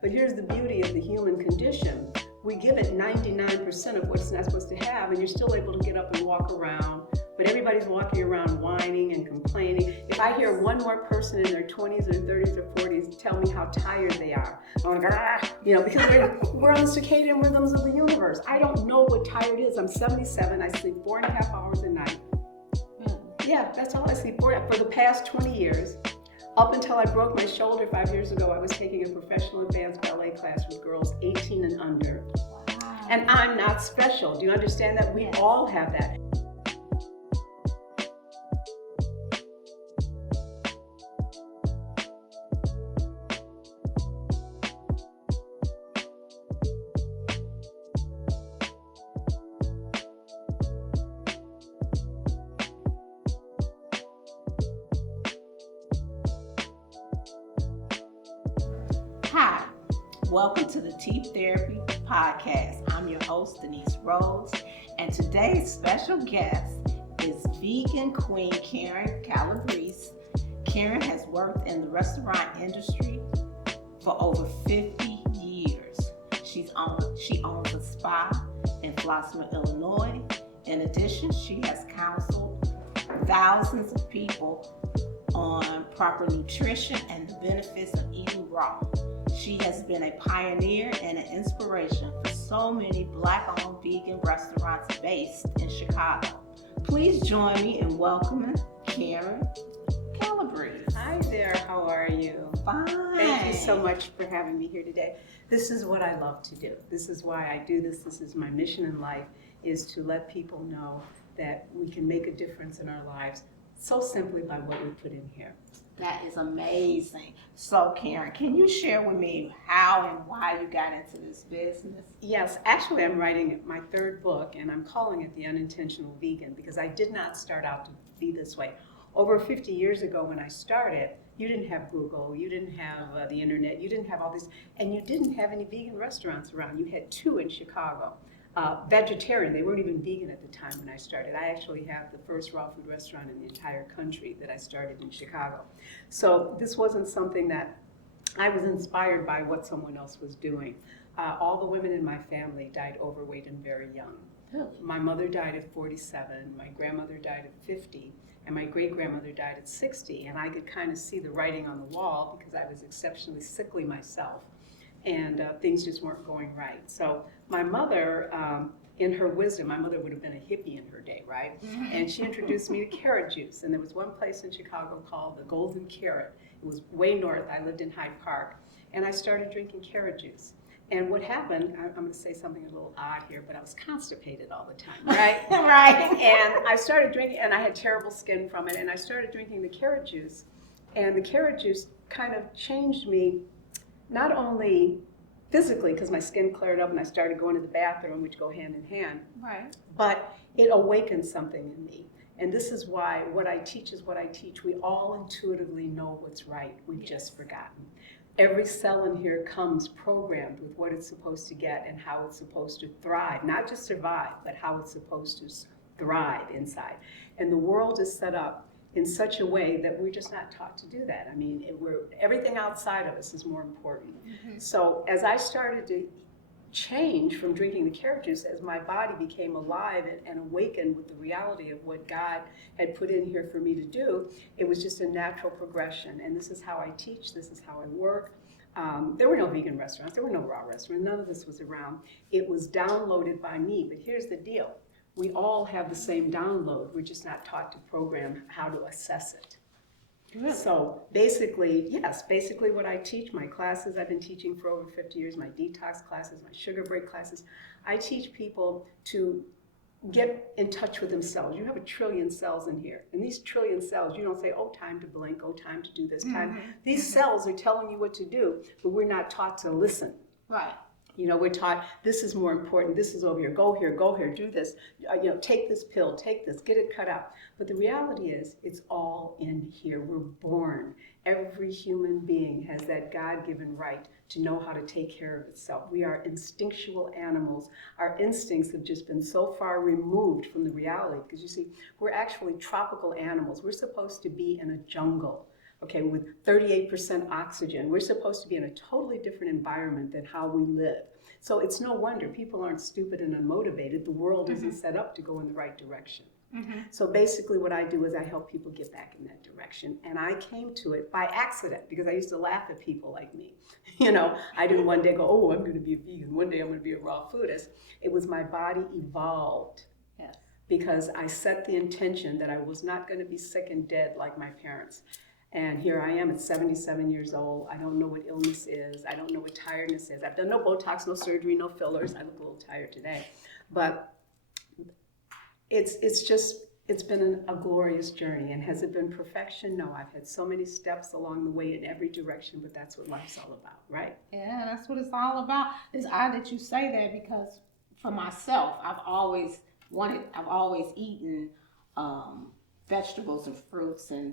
But here's the beauty of the human condition. We give it 99% of what it's not supposed to have, and you're still able to get up and walk around. But everybody's walking around whining and complaining. If I hear one more person in their 20s or 30s or 40s tell me how tired they are, I'm like, because we're on the circadian rhythms of the universe. I don't know what tired is. I'm 77. I sleep 4.5 hours a night. Yeah, that's all I sleep for the past 20 years. Up until I broke my shoulder 5 years ago, I was taking a professional advanced ballet class with girls 18 and under. Wow. And I'm not special. Do you understand that? We all have that. Hi, welcome to the Tea Therapy Podcast. I'm your host, Denise Rose, and today's special guest is vegan queen Karyn Calabrese. Karyn has worked in the restaurant industry for over 50 years. She owns a spa in Flossmoor, Illinois. In addition, she has counseled thousands of people on proper nutrition and the benefits of eating raw. She has been a pioneer and an inspiration for so many Black-owned vegan restaurants based in Chicago. Please join me in welcoming Karyn Calabrese. Hi there, how are you? Fine. Thank you so much for having me here today. This is what I love to do. This is why I do this. This is my mission in life, is to let people know that we can make a difference in our lives so simply by what we put in here. That is amazing. So, Karyn, can you share with me how and why you got into this business? Yes, actually I'm writing my third book, and I'm calling it The Unintentional Vegan, because I did not start out to be this way. Over 50 years ago when I started, you didn't have Google, you didn't have the internet, you didn't have all this, and you didn't have any vegan restaurants around. You had 2 in Chicago. Vegetarian, they weren't even vegan at the time when I started. I actually have the first raw food restaurant in the entire country that I started in Chicago. So this wasn't something that I was inspired by what someone else was doing. All the women in my family died overweight and very young. Really? My mother died at 47, my grandmother died at 50, and my great-grandmother died at 60, and I could kind of see the writing on the wall because I was exceptionally sickly myself. And things just weren't going right. So my mother, in her wisdom, my mother would have been a hippie in her day, right? And she introduced me to carrot juice. And there was one place in Chicago called the Golden Carrot. It was way north. I lived in Hyde Park. And I started drinking carrot juice. And what happened, I'm going to say something a little odd here, but I was constipated all the time, right? Right. And I started drinking, and I had terrible skin from it. And I started drinking the carrot juice. And the carrot juice kind of changed me, not only physically, because my skin cleared up and I started going to the bathroom, which go hand in hand, Right. but it awakened something in me. And this is why what I teach is what I teach. We all intuitively know what's right. We've just forgotten. Every cell in here comes programmed with what it's supposed to get and how it's supposed to thrive, not just survive, but how it's supposed to thrive inside. And the world is set up in such a way that we're just not taught to do that. I mean, everything outside of us is more important. Mm-hmm. So as I started to change from drinking the carrot juice, as my body became alive and awakened with the reality of what God had put in here for me to do, it was just a natural progression. And this is how I teach, this is how I work. There were no vegan restaurants, there were no raw restaurants, none of this was around. It was downloaded by me, but here's the deal. We all have the same download. We're just not taught to program how to assess it. Really? So basically, yes, basically what I teach, my classes I've been teaching for over 50 years, my detox classes, my sugar break classes, I teach people to get in touch with themselves. You have 1 trillion cells in here. And these trillion cells, you don't say, oh, time to blink, oh, time to do this, time. Mm-hmm. These cells are telling you what to do, but we're not taught to listen. Right. You know, we're taught this is more important, this is over here, go here, do this, take this pill, take this, get it cut out. But the reality is, it's all in here. We're born. Every human being has that God-given right to know how to take care of itself. We are instinctual animals. Our instincts have just been so far removed from the reality, because you see, we're actually tropical animals. We're supposed to be in a jungle. okay, with 38% oxygen. We're supposed to be in a totally different environment than how we live. So it's no wonder people aren't stupid and unmotivated. The world isn't set up to go in the right direction. So basically what I do is I help people get back in that direction. And I came to it by accident because I used to laugh at people like me. You know, I didn't one day go, oh, I'm going to be a vegan. One day I'm going to be a raw foodist. It was my body evolved. Yes. Because I set the intention that I was not going to be sick and dead like my parents. And here I am at 77 years old. I don't know what illness is. I don't know what tiredness is. I've done no Botox, no surgery, no fillers. I look a little tired today. But it's been a glorious journey. And has it been perfection? No, I've had so many steps along the way in every direction, but that's what life's all about, right? Yeah, that's what it's all about. It's odd that you say that because for myself, I've always eaten vegetables and fruits, and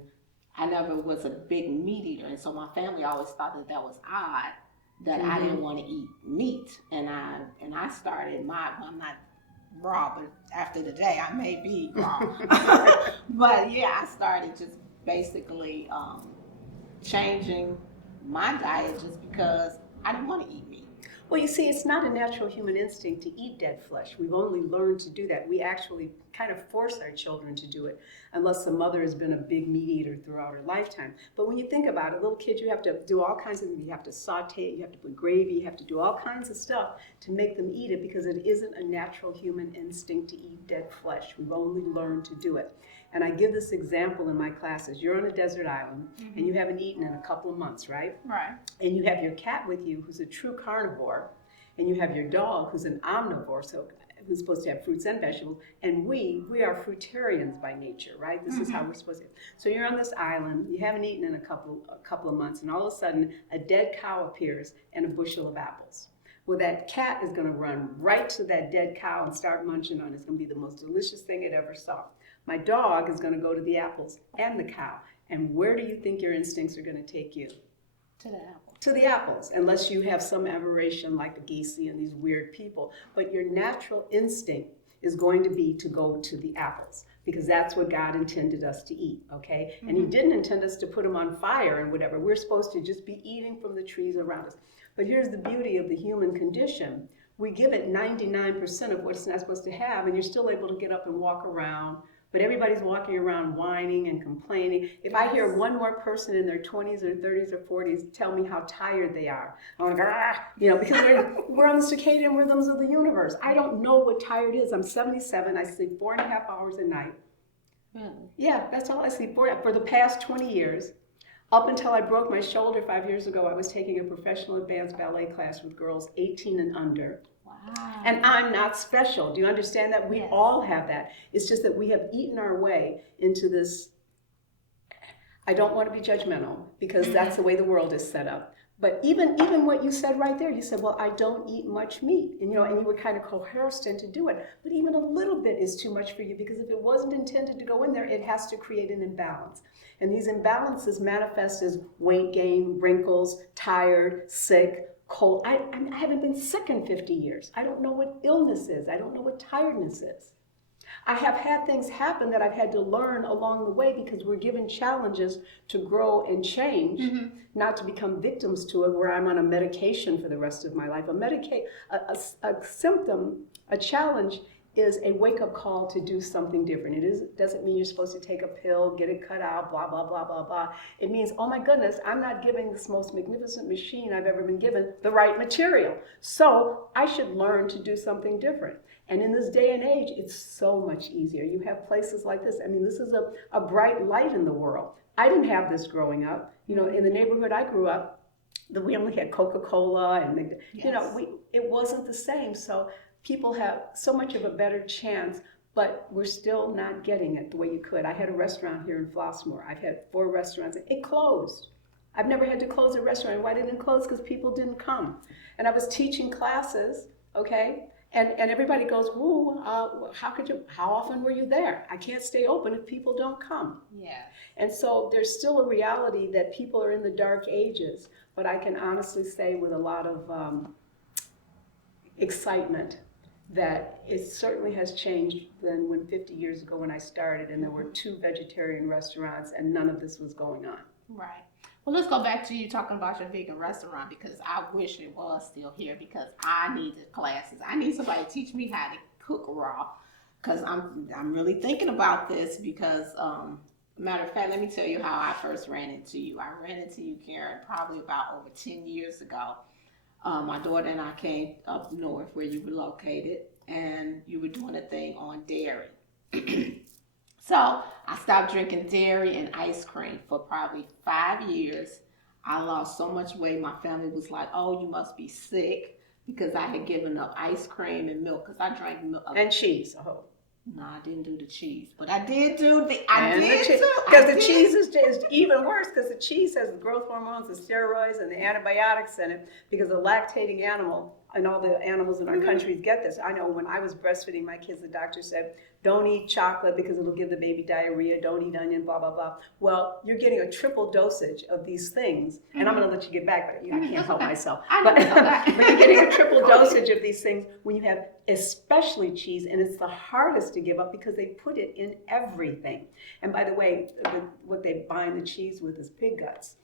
I never was a big meat eater. And so my family always thought that was odd that I didn't want to eat meat. And I started I'm not raw, but after the day I may be raw. But yeah, I started just basically changing my diet just because I didn't want to eat meat. Well, you see, it's not a natural human instinct to eat dead flesh. We've only learned to do that. We actually kind of force our children to do it, unless the mother has been a big meat eater throughout her lifetime. But when you think about it, little kids, you have to do all kinds of things. You have to saute it, you have to put gravy, you have to do all kinds of stuff to make them eat it because it isn't a natural human instinct to eat dead flesh. We've only learned to do it. And I give this example in my classes. You're on a desert island, and you haven't eaten in a couple of months, right? Right. And you have your cat with you who's a true carnivore, and you have your dog who's an omnivore, so who's supposed to have fruits and vegetables, and we are fruitarians by nature, right? This is how we're supposed to. So you're on this island, you haven't eaten in a couple of months, and all of a sudden a dead cow appears and a bushel of apples. Well, that cat is going to run right to that dead cow and start munching on it. It's going to be the most delicious thing it ever saw. My dog is going to go to the apples and the cow. And where do you think your instincts are going to take you? To the apples. To the apples, unless you have some aberration like the Gacy and these weird people. But your natural instinct is going to be to go to the apples because that's what God intended us to eat, okay? And He didn't intend us to put them on fire and whatever. We're supposed to just be eating from the trees around us. But here's the beauty of the human condition. We give it 99% of what it's not supposed to have, and you're still able to get up and walk around. But everybody's walking around whining and complaining. If I hear one more person in their 20s or 30s or 40s tell me how tired they are, I'm like, because we're on the circadian rhythms of the universe. I don't know what tired is. I'm 77. I sleep 4.5 hours a night. Really? Yeah, that's all I sleep for the past 20 years. Up until I broke my shoulder 5 years ago, I was taking a professional advanced ballet class with girls 18 and under. Wow. And I'm not special. Do you understand that? We all have that. It's just that we have eaten our way into this. I don't want to be judgmental because that's the way the world is set up. But even what you said right there, you said, well, I don't eat much meat. And you were kind of coerced into do it. But even a little bit is too much for you because if it wasn't intended to go in there, it has to create an imbalance. And these imbalances manifest as weight gain, wrinkles, tired, sick, cold. I haven't been sick in 50 years. I don't know what illness is. I don't know what tiredness is. I have had things happen that I've had to learn along the way because we're given challenges to grow and change, not to become victims to it where I'm on a medication for the rest of my life. A symptom, a challenge is a wake-up call to do something different. Doesn't mean you're supposed to take a pill, get it cut out, blah, blah, blah, blah, blah. It means, oh my goodness, I'm not giving this most magnificent machine I've ever been given the right material. So I should learn to do something different. And in this day and age, it's so much easier. You have places like this. I mean, this is a bright light in the world. I didn't have this growing up. In the neighborhood I grew up, we only had Coca-Cola and, it wasn't the same. So people have so much of a better chance, but we're still not getting it the way you could. I had a restaurant here in Flossmoor. I've had 4 restaurants. It closed. I've never had to close a restaurant. Why didn't it close? Because people didn't come. And I was teaching classes, okay? And everybody goes, "Ooh, how often were you there? I can't stay open if people don't come." Yeah. And so there's still a reality that people are in the dark ages, but I can honestly say with a lot of excitement that it certainly has changed than when 50 years ago when I started and there were 2 vegetarian restaurants and none of this was going on. Right. Well, let's go back to you talking about your vegan restaurant because I wish it was still here because I need the classes. I need somebody to teach me how to cook raw because I'm really thinking about this because matter of fact, let me tell you how I first ran into you. I ran into you, Karyn, probably about over 10 years ago. My daughter and I came up north where you were located, and you were doing a thing on dairy. So I stopped drinking dairy and ice cream for probably 5 years. I lost so much weight. My family was like, "Oh, you must be sick," because I had given up ice cream and milk because I drank milk and cheese. Oh. No, I didn't do the cheese, but I did do the. Because the cheese is just even worse because the cheese has the growth hormones, the steroids, and the antibiotics in it. Because the lactating animal and all the animals in our countries get this. I know when I was breastfeeding my kids, the doctor said, "Don't eat chocolate because it'll give the baby diarrhea. Don't eat onion, blah blah blah." Well, you're getting a triple dosage of these things, and I'm going to let you get back, but I can't help myself. But you're getting a triple dosage of these things when you have especially cheese, and it's the hardest to give up because they put it in everything. And by the way, what they bind the cheese with is pig guts.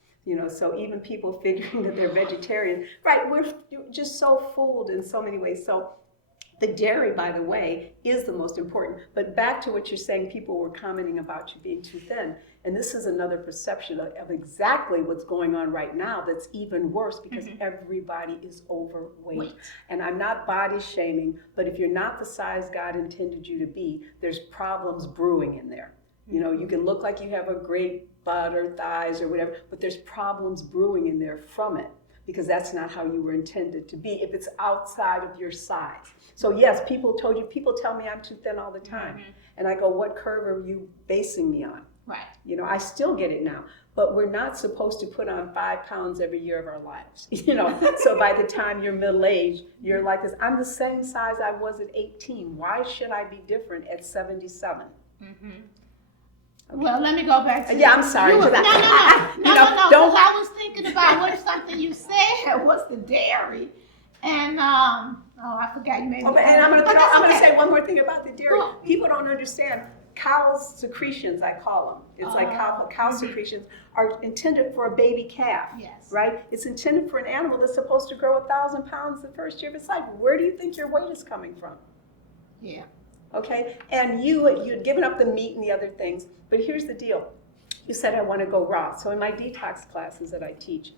So even people figuring that they're vegetarian, right, we're just so fooled in so many ways. So the dairy, by the way, is the most important. But back to what you're saying, people were commenting about you being too thin. And this is another perception of exactly what's going on right now that's even worse because everybody is overweight. And I'm not body shaming, but if you're not the size God intended you to be, there's problems brewing in there. You can look like you have a great butt or thighs or whatever, but there's problems brewing in there from it because that's not how you were intended to be if it's outside of your size. So yes, people tell me I'm too thin all the time. And I go, what curve are you basing me on? Right. I still get it now, but we're not supposed to put on 5 pounds every year of our lives. So by the time you're middle-aged, you're like this. I'm the same size I was at 18. Why should I be different at 77? Okay. Well, let me go back to I'm sorry. No. Don't. I was thinking about something you said was the dairy, and I forgot you made me. Okay, and I'm going to say one more thing about the dairy. People don't understand. Cow's secretions, I call them. It's like cow secretions are intended for a baby calf. Yes. Right? It's intended for an animal that's supposed to grow 1,000 pounds the first year of its life. Where do you think your weight is coming from? Yeah. Okay, and you'd given up the meat and the other things, but here's the deal. You said I want to go raw. So in my detox classes that I teach,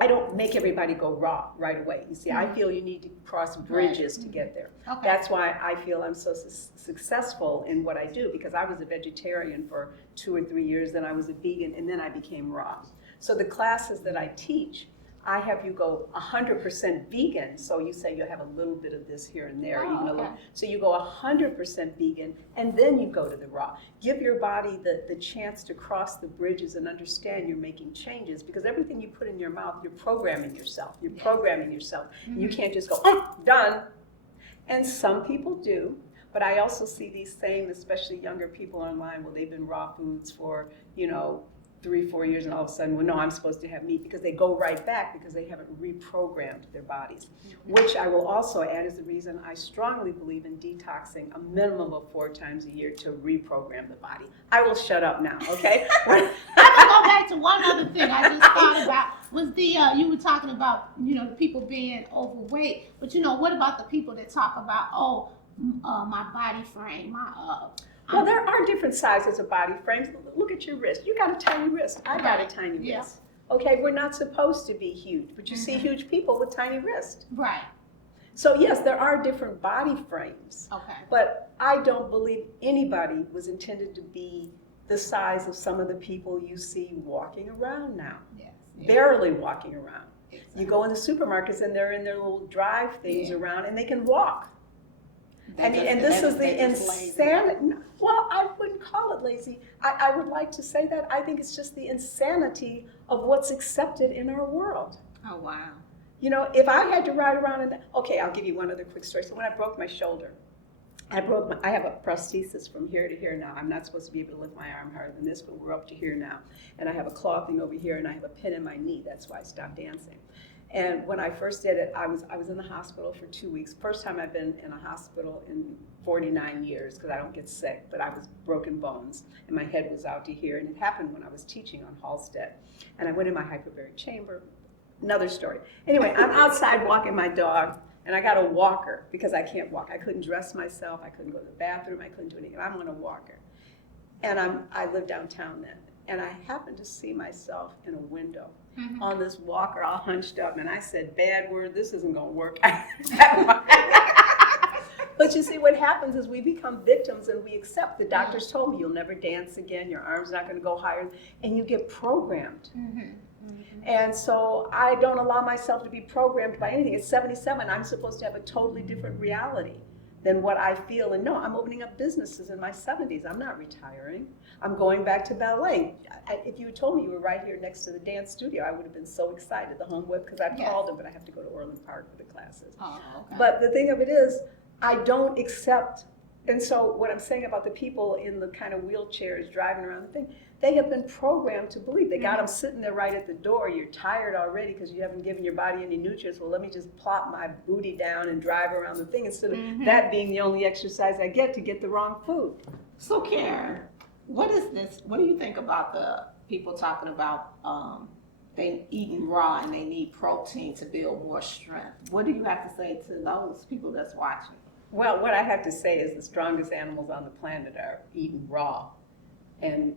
I don't make everybody go raw right away. You see, I feel you need to cross bridges to get there. Okay. That's why I feel I'm so successful in what I do, because I was a vegetarian for 2 or 3 years, then I was a vegan, and then I became raw. So the classes that I teach, I have you go 100% vegan. So you say you have a little bit of this here and there, even a little. So you go 100% vegan, and then you go to the raw. Give your body the chance to cross the bridges and understand you're making changes, because everything you put in your mouth, you're programming yourself. You're programming yourself. You can't just go, done. And some people do. But I also see these same, especially younger people online, well, they've been raw foods for, 3, 4 years, and all of a sudden, well, no, I'm supposed to have meat, because they go right back because they haven't reprogrammed their bodies. Which I will also add is the reason I strongly believe in detoxing a minimum of 4 times a year to reprogram the body. I will shut up now, okay? I have to go back to one other thing I just thought about was the you were talking about the people being overweight, but what about the people that talk about my body frame, Well, there are different sizes of body frames. Look at your wrist. You got a tiny wrist. I got a tiny wrist. Okay, we're not supposed to be huge, but you see huge people with tiny wrists. Right. So yes, there are different body frames. Okay. But I don't believe anybody was intended to be the size of some of the people you see walking around now. Yes. Barely walking around. Exactly. You go in the supermarkets and they're in their little drive things around, and they can walk. And this is the insanity. Well, I wouldn't call it lazy. I would like to say that. I think it's just the insanity of what's accepted in our world. Oh, wow. If I had to ride around okay, I'll give you one other quick story. So when I broke my shoulder, I have a prosthesis from here to here now. I'm not supposed to be able to lift my arm higher than this, but we're up to here now. And I have a claw thing over here, and I have a pin in my knee. That's why I stopped dancing. And when I first did it, I was in the hospital for 2 weeks. First time I've been in a hospital in 49 years because I don't get sick, but I was broken bones and my head was out to here. And it happened when I was teaching on Halstead. And I went in my hyperbaric chamber. Another story. Anyway, I'm outside walking my dog and I got a walker because I can't walk. I couldn't dress myself. I couldn't go to the bathroom. I couldn't do anything. I'm on a walker. And I live downtown then. And I happened to see myself in a window on this walker all hunched up. And I said, bad word, this isn't going to work. But you see, what happens is we become victims and we accept. The doctors told me you'll never dance again, your arm's not going to go higher, and you get programmed. And so I don't allow myself to be programmed by anything. At 77, I'm supposed to have a totally different reality than what I feel and know. I'm opening up businesses in my 70s. I'm not retiring. I'm going back to ballet. If you had told me you were right here next to the dance studio, I would have been so excited, the home whip, because I've called them, but I have to go to Orland Park for the classes. Oh, okay. But the thing of it is, I don't accept, and so what I'm saying about the people in the kind of wheelchairs driving around the thing, they have been programmed to believe. They got them sitting there right at the door. You're tired already because you haven't given your body any nutrients. Well, let me just plop my booty down and drive around the thing instead of that being the only exercise I get to get the wrong food. So Karyn, what is this? What do you think about the people talking about they eating raw and they need protein to build more strength? What do you have to say to those people that's watching? Well, what I have to say is the strongest animals on the planet are eaten raw. And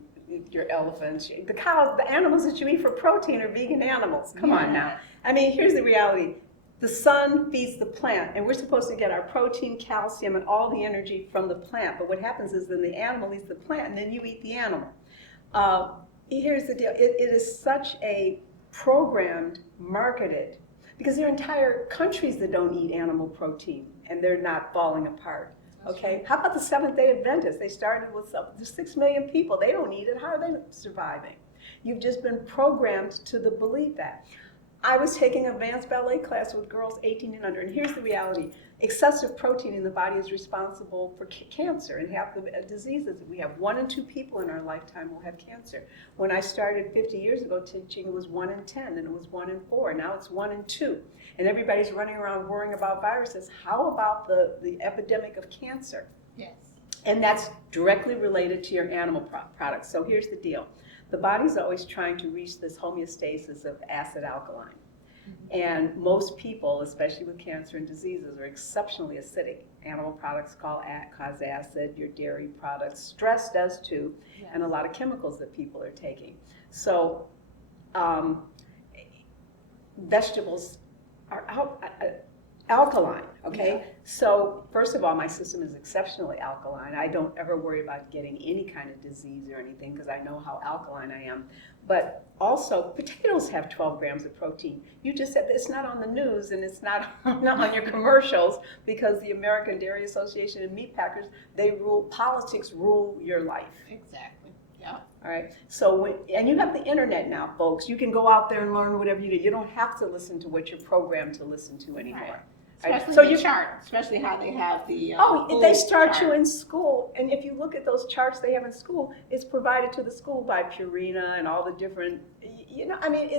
your elephants, the cows, the animals that you eat for protein are vegan animals. Come on now. I mean, here's the reality. The sun feeds the plant, and we're supposed to get our protein, calcium, and all the energy from the plant. But what happens is then the animal eats the plant, and then you eat the animal. Here's the deal. It is such a programmed, marketed, because there are entire countries that don't eat animal protein, and they're not falling apart. Okay, how about the Seventh-day Adventists? They started with 6 million people. They don't eat it. How are they surviving? You've just been programmed to the belief that. I was taking advanced ballet class with girls 18 and under, and here's the reality. Excessive protein in the body is responsible for cancer and half the diseases. We have 1 in 2 people in our lifetime will have cancer. When I started 50 years ago teaching, it was 1 in 10, and it was 1 in 4. Now it's 1 in 2. And everybody's running around worrying about viruses. How about the epidemic of cancer? Yes. And that's directly related to your animal products. So here's the deal. The body's always trying to reach this homeostasis of acid-alkaline. And most people, especially with cancer and diseases, are exceptionally acidic. Animal products cause acid, your dairy products. Stress does too, and a lot of chemicals that people are taking. So vegetables are alkaline, okay? So first of all, my system is exceptionally alkaline. I don't ever worry about getting any kind of disease or anything because I know how alkaline I am. But also, potatoes have 12 grams of protein. You just said it's not on the news and it's not on your commercials because the American Dairy Association and meat packers, politics rule your life. Exactly. Yeah. All right. So, and you have the internet now, folks. You can go out there and learn whatever you do. You don't have to listen to what you're programmed to listen to anymore. Right. Right? Especially So the chart, especially how they have the they start chart. you in school, and if you look at those charts they have in school, it's provided to the school by Purina and all the different, I mean,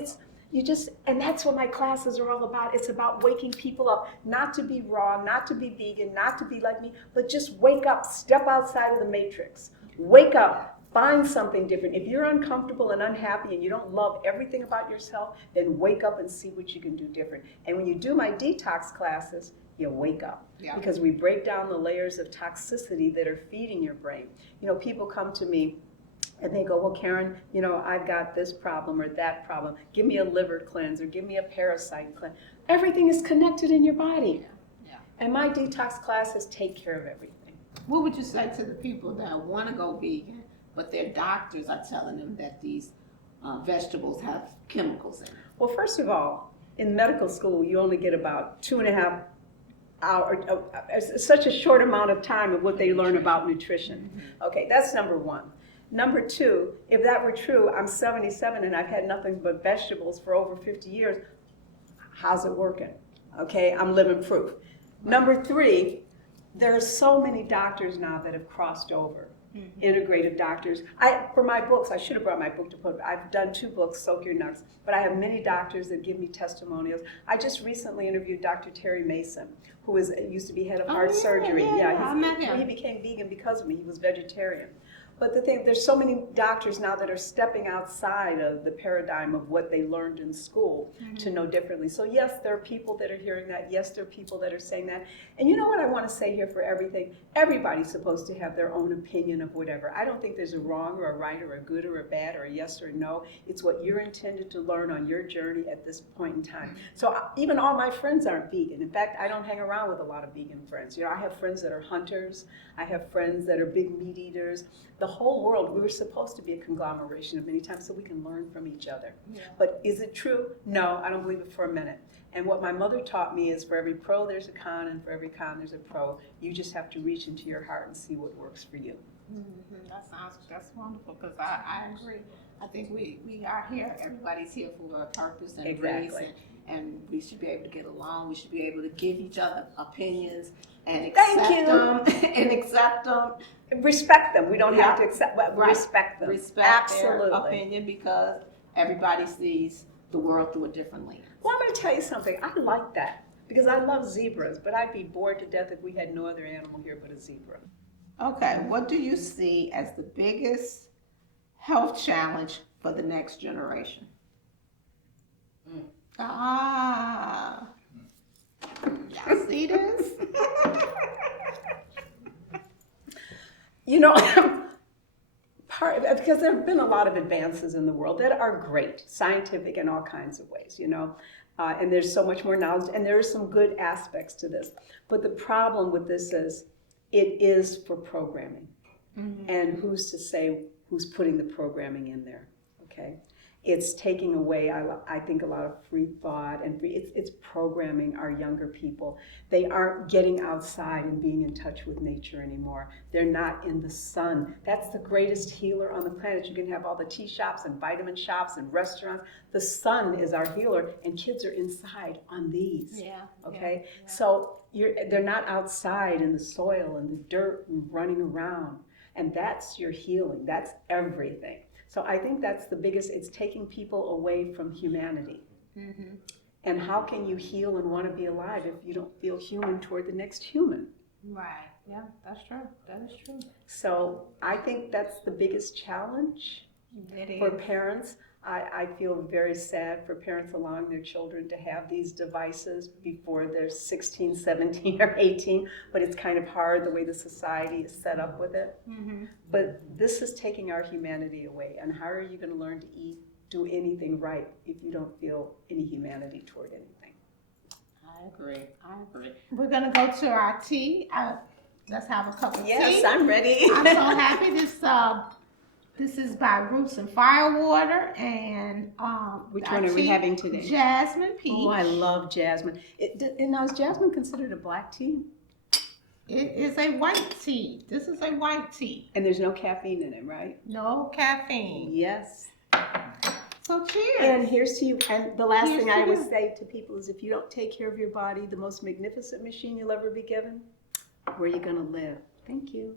and that's what my classes are all about. It's about waking people up, not to be raw, not to be vegan, not to be like me, but just wake up, step outside of the matrix, wake up. Find something different. If you're uncomfortable and unhappy and you don't love everything about yourself, then wake up and see what you can do different. And when you do my detox classes, you wake up. Yeah. Because we break down the layers of toxicity that are feeding your brain. People come to me and they go, well, Karyn, I've got this problem or that problem. Give me a liver cleanse or give me a parasite cleanse. Everything is connected in your body. Yeah. And my detox classes take care of everything. What would you say to the people that want to go vegan, but their doctors are telling them that these vegetables have chemicals in it? Well, first of all, in medical school, you only get about 2.5 hours, such a short amount of time of what they learn about nutrition. Okay, that's number one. Number two, if that were true, I'm 77 and I've had nothing but vegetables for over 50 years. How's it working? Okay, I'm living proof. Number three, there are so many doctors now that have crossed over. integrative doctors. For my books, I should have brought my book to put. I've done 2 books, Soak Your Nuts, but I have many doctors that give me testimonials. I just recently interviewed Dr. Terry Mason, who used to be head of heart surgery. He became vegan because of me. He was vegetarian. But the thing, there's so many doctors now that are stepping outside of the paradigm of what they learned in school to know differently. So yes, there are people that are hearing that. Yes, there are people that are saying that. And you know what I want to say here for everything? Everybody's supposed to have their own opinion of whatever. I don't think there's a wrong or a right or a good or a bad or a yes or a no. It's what you're intended to learn on your journey at this point in time. So even all my friends aren't vegan. In fact, I don't hang around with a lot of vegan friends. You know, I have friends that are hunters. I have friends that are big meat eaters. The whole world, we were supposed to be a conglomeration of many times so we can learn from each other. Yeah. But is it true? No, I don't believe it for a minute. And what my mother taught me is for every pro, there's a con, and for every con, there's a pro. You just have to reach into your heart and see what works for you. That's wonderful, because I agree. I think we are here, everybody's here for a purpose and a reason, and we should be able to get along. We should be able to give each other opinions and accept them. Respect them. We don't have to accept, but respect them. Respect their opinion, because everybody sees the world through a different lens. Well, I'm going to tell you something. I like that because I love zebras, but I'd be bored to death if we had no other animal here but a zebra. Okay, what do you see as the biggest health challenge for the next generation? Y'all see this? You know, because there have been a lot of advances in the world that are great, scientific in all kinds of ways, you know, and there's so much more knowledge, and there are some good aspects to this. But the problem with this is it is for programming. And who's to say who's putting the programming in there, okay? It's taking away, I think, a lot of free thought, and it's programming our younger people. They aren't getting outside and being in touch with nature anymore. They're not in the sun. That's the greatest healer on the planet. You can have all the tea shops and vitamin shops and restaurants. The sun is our healer, and kids are inside on these. Okay? Yeah. So they're not outside in the soil and the dirt and running around. And that's your healing. That's everything. So I think that's the biggest, it's taking people away from humanity. And how can you heal and want to be alive if you don't feel human toward the next human? Right, yeah, that's true, that is true. So I think that's the biggest challenge for parents. I feel very sad for parents allowing their children to have these devices before they're 16, 17, or 18, but it's kind of hard the way the society is set up with it. But this is taking our humanity away, and how are you going to learn to eat, do anything right if you don't feel any humanity toward anything? I agree. We're going to go to our tea. Let's have a cup of tea. Yes, I'm ready. I'm so happy. This is by Roots and Firewater, and which one are we having today? Jasmine peach. Oh, I love jasmine. Now, is jasmine considered a black tea? It is a white tea. This is a white tea. And there's no caffeine in it, right? No caffeine. Yes. So cheers. And here's to you. And the last thing I would say to people is, if you don't take care of your body, the most magnificent machine you'll ever be given, where are you going to live? Thank you.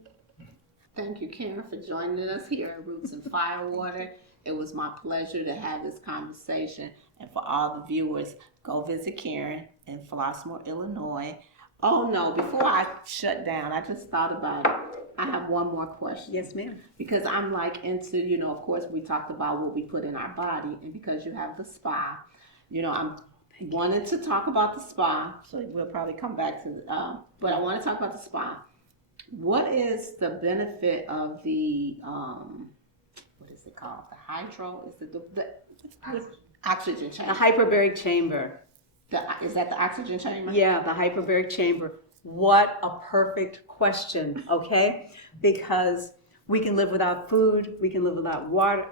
Thank you, Karyn, for joining us here at Roots and Firewater. It was my pleasure to have this conversation. And for all the viewers, go visit Karyn in Flossmoor, Illinois. Oh, no, before I shut down, I just thought about it. I have one more question. Yes, ma'am. Because I'm like into, you know, of course, we talked about what we put in our body. And because you have the spa, you know, I'm wanting to talk about the spa. So we'll probably come back to but I want to talk about the spa. What is the benefit of the, what is it called? The hydro? Is it the oxygen chamber? The hyperbaric chamber. Is that the oxygen chamber? Yeah, the hyperbaric chamber. What a perfect question, okay? Because we can live without food, we can live without water,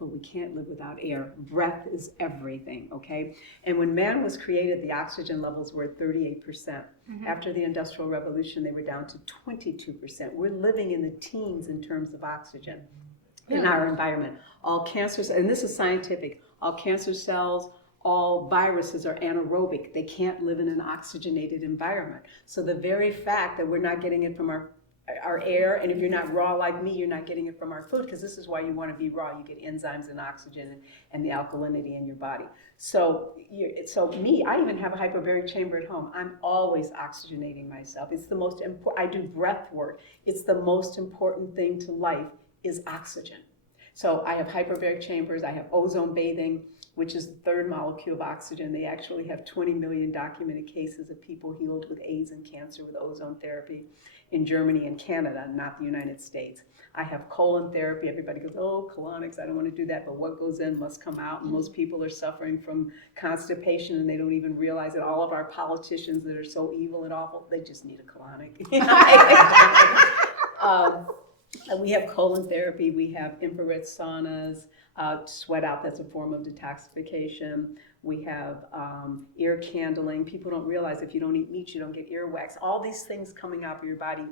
but we can't live without air. Breath is everything, okay? And when man was created, the oxygen levels were at 38%. After the Industrial Revolution, they were down to 22%. We're living in the teens in terms of oxygen in our environment. All cancers, and this is scientific, all cancer cells, all viruses are anaerobic. They can't live in an oxygenated environment. So the very fact that we're not getting it from our our air, and if you're not raw like me, you're not getting it from our food, because this is why you want to be raw. You get enzymes and oxygen and the alkalinity in your body. So me, I even have a hyperbaric chamber at home. I'm always oxygenating myself. It's the most important. I do breath work. It's the most important thing to life is oxygen. So I have hyperbaric chambers. I have ozone bathing, which is the third molecule of oxygen. They actually have 20 million documented cases of people healed with AIDS and cancer with ozone therapy in Germany and Canada, not the United States. I have colon therapy. Everybody goes, oh, colonics, I don't want to do that, but what goes in must come out. And most people are suffering from constipation and they don't even realize it. All of our politicians that are so evil and awful, they just need a colonic. And we have colon therapy, we have infrared saunas, sweat out, that's a form of detoxification. We have ear candling. People don't realize if you don't eat meat, you don't get earwax. All these things coming out of your body.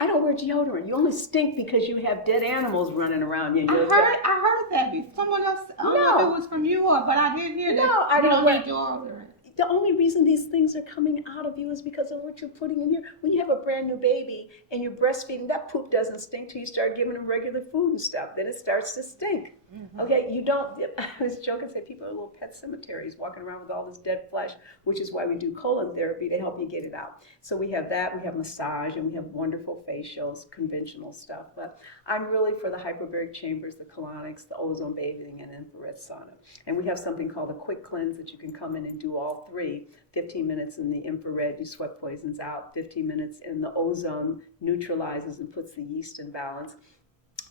I don't wear deodorant. You only stink because you have dead animals running around you. I heard that before. Someone else, I don't know if it was from you but I did hear that. No, I don't wear deodorant. The only reason these things are coming out of you is because of what you're putting in here. When you have a brand new baby and you're breastfeeding, that poop doesn't stink till you start giving them regular food and stuff. Then it starts to stink. Mm-hmm. Okay, you don't, I was joking, say people are little pet cemeteries walking around with all this dead flesh, which is why we do colon therapy to help you get it out. So we have that, we have massage, and we have wonderful facials, conventional stuff. But I'm really for the hyperbaric chambers, the colonics, the ozone bathing, and infrared sauna. And we have something called a quick cleanse that you can come in and do all three. 15 minutes in the infrared, you sweat poisons out. 15 minutes in the ozone neutralizes and puts the yeast in balance.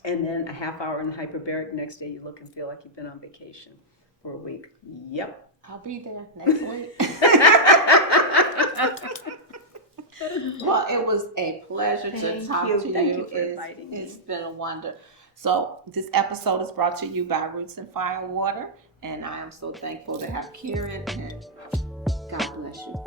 And then a half hour in the hyperbaric. Next day you look and feel like you've been on vacation for a week. Yep. I'll be there next week. Well, it was a pleasure to talk to you. Thank you for inviting me. It's been a wonder. So this episode is brought to you by Roots and Firewater, and I am so thankful to have Karyn, and God bless you.